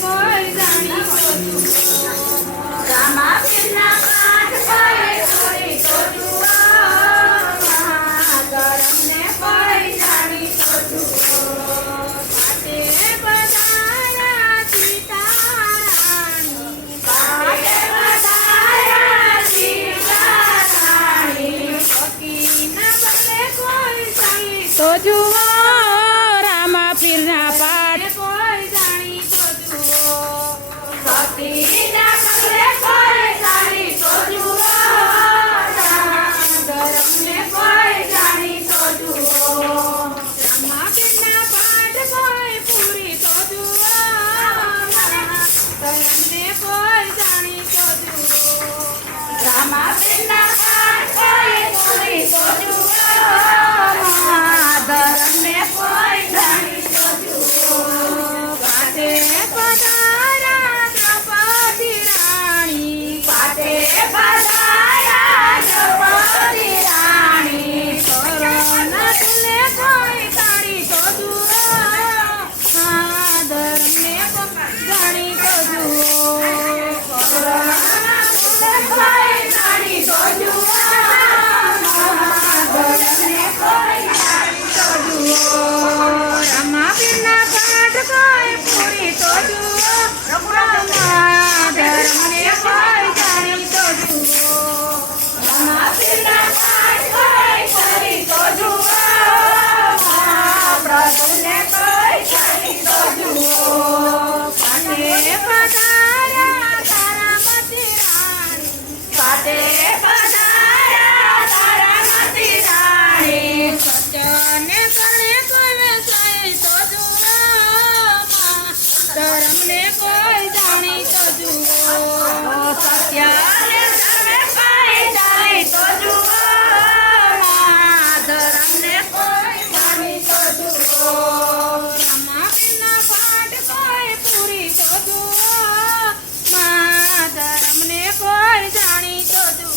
Bye. Bye. કોઈ જાણી તો જુઓ. સત્યારે સર્વે પાઈ જાય તો જુઓ. ધરમને કોઈ જાણી તો જુઓ. બ્રહ્મા બિના પાઠ કોઈ પૂરી તો જુઓ. મા ધરમને કોઈ જાણી તો જુઓ.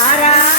Para